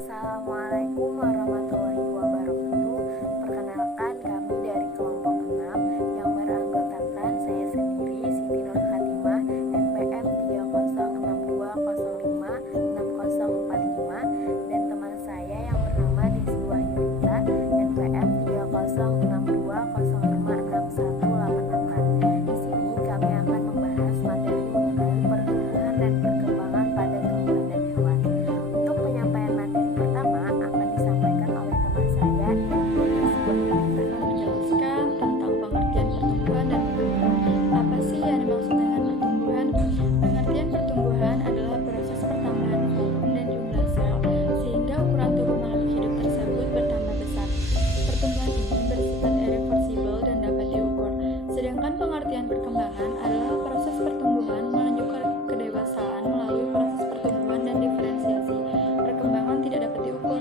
Assalamualaikum warahmatullahi wabarakatuh. Perkenalkan, kami dari kelompok 6 yang beranggotakan saya sendiri, Siti Nur Khatimah, NPM 3062056045, dan teman saya yang bernama Desi Wahyunita, NPM 3062056188. Di sini kami akan membahas materi mengenai pertumbuhan dan perkembangan pada tumbuhan dan hewan. Untuk penyampaian materi pertama akan disampaikan oleh teman saya, yaitu Desi Wahyunita. Menjelaskan tentang pengertian pertumbuhan dan perkembangan. Apa sih yang dimaksud dengan pertumbuhan? Pengertian pertumbuhan adalah proses pertambahan volume dan jumlah sel sehingga ukuran tubuh makhluk hidup tersebut bertambah besar. Pertumbuhan ini bersifat irreversibel dan dapat diukur. Sedangkan pengertian perkembangan adalah proses pertumbuhan menuju kedewasaan melalui proses pertumbuhan dan diferensiasi. Perkembangan tidak dapat diukur.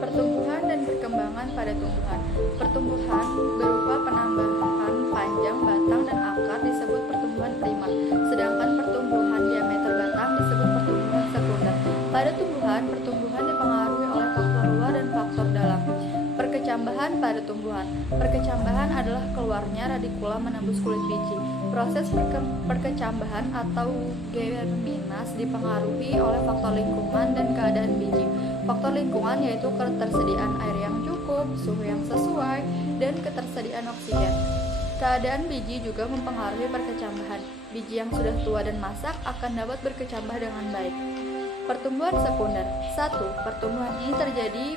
Pertumbuhan dan perkembangan pada tumbuhan. Pertumbuhan berupa penambahan panjang batang dan akar disebut pertumbuhan primer, sedangkan pertumbuhan diameter batang disebut pertumbuhan sekunder. Pada tumbuhan, pertumbuhan dipengaruhi oleh faktor luar dan faktor dalam. Perkecambahan pada tumbuhan. Perkecambahan adalah keluarnya radikula menembus kulit biji. Proses perkecambahan atau germinas dipengaruhi oleh faktor lingkungan dan keadaan biji. Faktor lingkungan yaitu ketersediaan air yang cukup, suhu yang sesuai, dan ketersediaan oksigen. Keadaan biji juga mempengaruhi perkecambahan. Biji yang sudah tua dan masak akan dapat berkecambah dengan baik. Pertumbuhan sekunder. 1. Pertumbuhan ini terjadi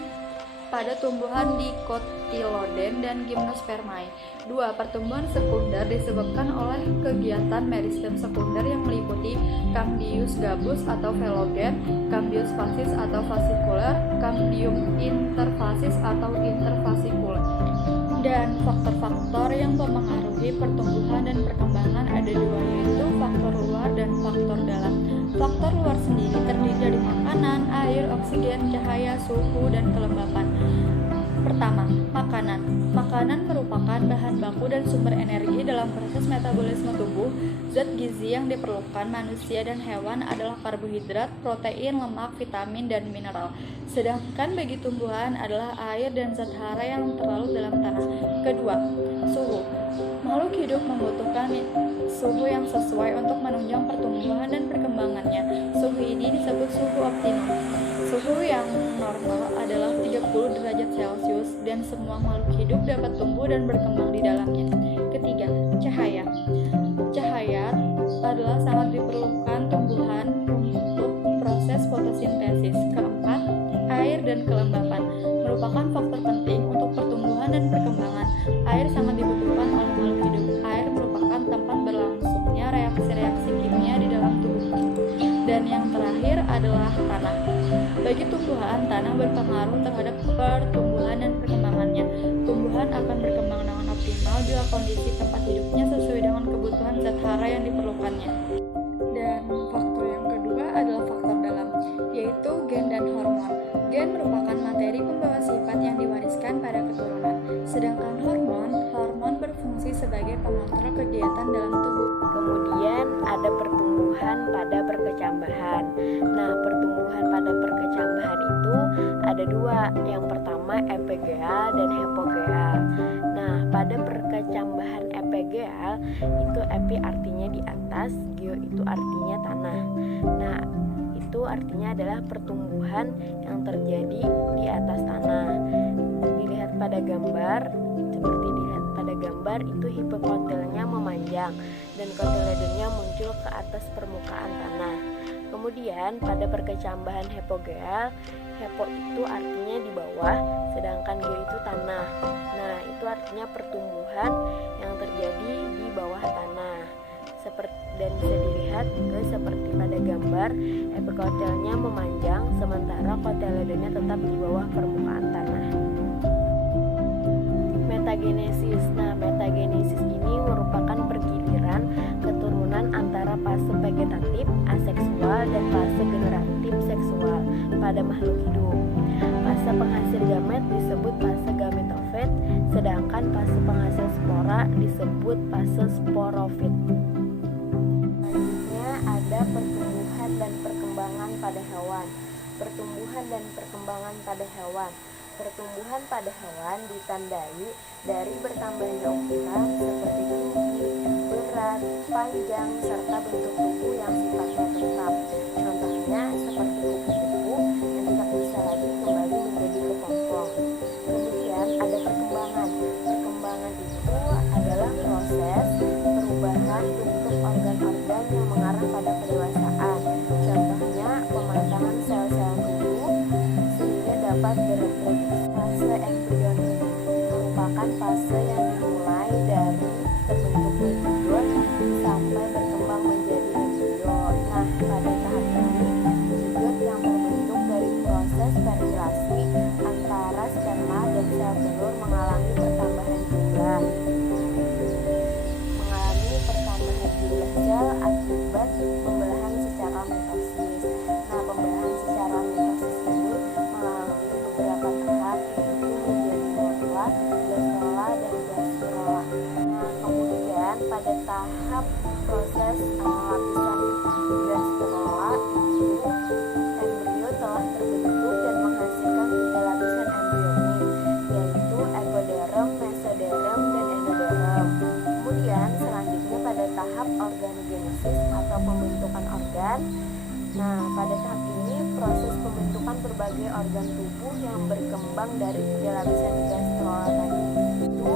pada tumbuhan Dicotyloden dan Gymnospermae. 2. Pertumbuhan sekunder disebabkan oleh kegiatan meristem sekunder yang meliputi Cambius gabus atau velogen, Cambius fascis atau fascikuler, Cambium interfascis atau interfascikuler. Dan faktor-faktor yang mempengaruhi pertumbuhan dan perkembangan ada dua, yaitu faktor luar dan faktor dalam. Faktor luar sendiri terdiri dari makanan, air, oksigen, cahaya, suhu, dan kelembapan. Pertama, makanan. Makanan merupakan bahan baku dan sumber energi dalam proses metabolisme tubuh. Zat gizi yang diperlukan manusia dan hewan adalah karbohidrat, protein, lemak, vitamin, dan mineral. Sedangkan bagi tumbuhan adalah air dan zat hara yang terlarut dalam tanah. Kedua, suhu. Makhluk hidup membutuhkan suhu yang sesuai untuk menunjang pertumbuhan dan perkembangannya. Suhu ini disebut suhu optimum. Suhu yang normal adalah 30 derajat Celcius dan semua makhluk hidup dapat tumbuh dan berkembang di dalamnya. Ketiga, cahaya. Cahaya adalah sangat diperlukan tumbuhan untuk proses fotosintesis. Keempat, air dan kelembapan merupakan faktor penting untuk pertumbuhan dan perkembangan. Air sangat dibutuhkan oleh makhluk hidup. Air merupakan tempat berlangsungnya reaksi-reaksi kimia di dalam tubuh. Dan yang terakhir adalah tanah. Bagi tumbuhan, tanah berpengaruh terhadap pertumbuhan dan perkembangannya. Tumbuhan akan berkembang dengan optimal bila kondisi tempat hidupnya sesuai dengan kebutuhan zat hara yang diperlukannya. Dan faktor yang kedua adalah faktor dalam, yaitu gen dan hormon. Gen merupakan materi pembawa sifat yang diwariskan pada keturunan, sedangkan hormon berfungsi sebagai pengontrol kegiatan dalam tubuh. Kemudian ada pertumbuhan pada perkecambahan. Nah, pertumbuhan pada perkecambahan itu ada dua. Yang pertama epigeal dan hypogeal. Nah, pada perkecambahan epigeal itu epi artinya di atas, geo itu artinya tanah. Nah, itu artinya adalah pertumbuhan yang terjadi di atas tanah. Dilihat pada gambar, seperti dilihat pada gambar itu hipokotilnya memanjang dan kotiledonnya muncul ke atas permukaan tanah. Kemudian pada perkecambahan hypogeal, hypo itu artinya di bawah, sedangkan geo itu tanah. Nah, itu artinya pertumbuhan yang terjadi di bawah tanah. Dan bisa dilihat juga seperti pada gambar, epikotelnya memanjang sementara kotiledonnya tetap di bawah permukaan tanah. Metagenesis. Nah, metagenesis ini merupakan pergiliran keturunan antara fase vegetatif aseksual dan fase generatif seksual pada makhluk hidup. Fase penghasil gamet disebut fase gametofit, sedangkan fase penghasil spora disebut fase sporofit. Selanjutnya ada pertumbuhan dan perkembangan pada hewan. Pertumbuhan dan perkembangan pada hewan. Pertumbuhan pada hewan ditandai dari bertambahnya ukuran seperti tinggi, berat, panjang, serta bentuk tubuh yang sifatnya tetap. Contohnya seperti kupu-kupu yang tidak bisa lagi kembali menjadi kepompong. Kemudian ada perkembangan. Perkembangan itu adalah proses perubahan bentuk organ-organ yang mengarah pada pendewasaan. Contohnya pematangan sel-sel tubuh sehingga dapat bereproduksi. Fase embrionik merupakan fase yang dimulai dari terbentuknya zigot sampai berkembang menjadi embrio. Nah, pada tahap ini zigot yang terbentuk dari proses fertilasi antara sperma dan sel telur mengalami pertambahan jumlah sel akibat pembelahan secara mitosis. Nah, pembelahan secara mitosis ini melalui beberapa tahap, yaitu menjadi morula, blastola, dan gastrula. Nah, kemudian pada tahap proses lapisan gastrula itu embrio telah terbentuk dan menghasilkan 3 lapisan embrionik, yaitu ectoderm, mesoderm, dan endoderm. Kemudian selanjutnya pada tahap organogenesis atau pembentukan organ. Nah, pada tahap ini proses pembentukan berbagai organ tubuh yang berkembang dari 3 lapisan gastrula tadi, itu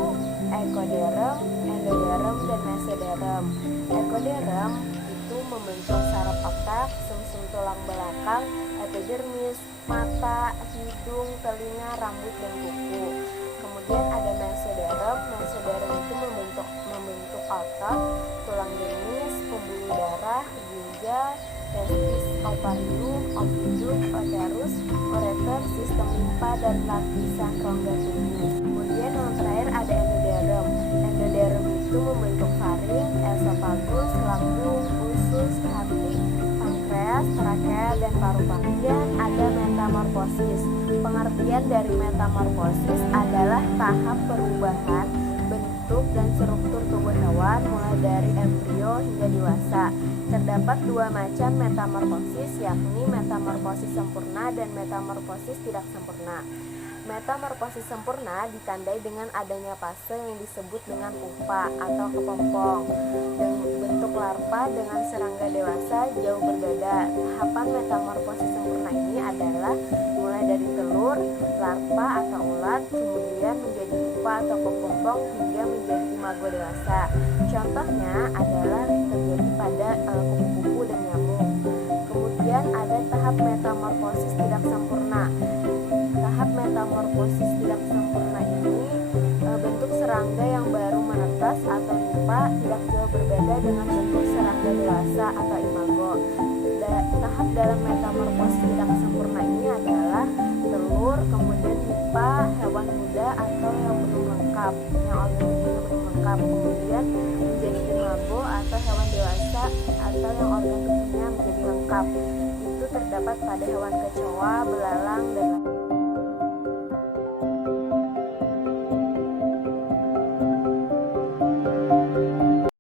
ectoderm, endoderm, dan mesoderm. Ectoderm itu membentuk saraf otak, sumsum tulang belakang, epidermis, mata, hidung, telinga, rambut, dan kuku. Kemudian ada mesoderm. Mesoderm itu membentuk otot, tulang dermis, pembuluh darah, ginjal, testis, ovarium, ovidum, uterus, ureter, sistem limpa, dan lapisan rongga tubuh. Kemudian yang terakhir ada endoderm. Endoderm itu membentuk faring, esofagus, lambung, usus, hati, pankreas, trakea, dan paru-paru. Kemudian ada metamorfosis. Pengertian dari metamorfosis adalah tahap perubahan bentuk dan struktur tubuh hewan mulai dari embrio hingga dewasa. Terdapat 2 macam metamorfosis, yakni metamorfosis sempurna dan metamorfosis tidak sempurna. Metamorfosis sempurna ditandai dengan adanya fase yang disebut dengan pupa atau kepompong. Bentuk larva dengan serangga dewasa jauh berbeda. Tahapan metamorfosis sempurna ini adalah mulai dari telur, larva atau ulat, kemudian menjadi pupa atau kepompong hingga menjadi imago dewasa. Contohnya adalah terjadi pada kupu-kupu dan nyamuk. Kemudian ada tahap metamorfosis tidak sempurna. Tahap metamorfosis tidak sempurna ini bentuk serangga yang baru menetas atau pupa tidak jauh berbeda dengan bentuk serangga dewasa atau imago. Tahap dalam metamorfosis tidak sempurna ini adalah telur, kemudian pupa, hewan muda atau yang belum lengkap, yang organismenya belum lengkap, kemudian menjadi imago atau hewan dewasa atau yang organ tubuhnya menjadi lengkap. Itu terdapat pada hewan kecoa, belalang, dan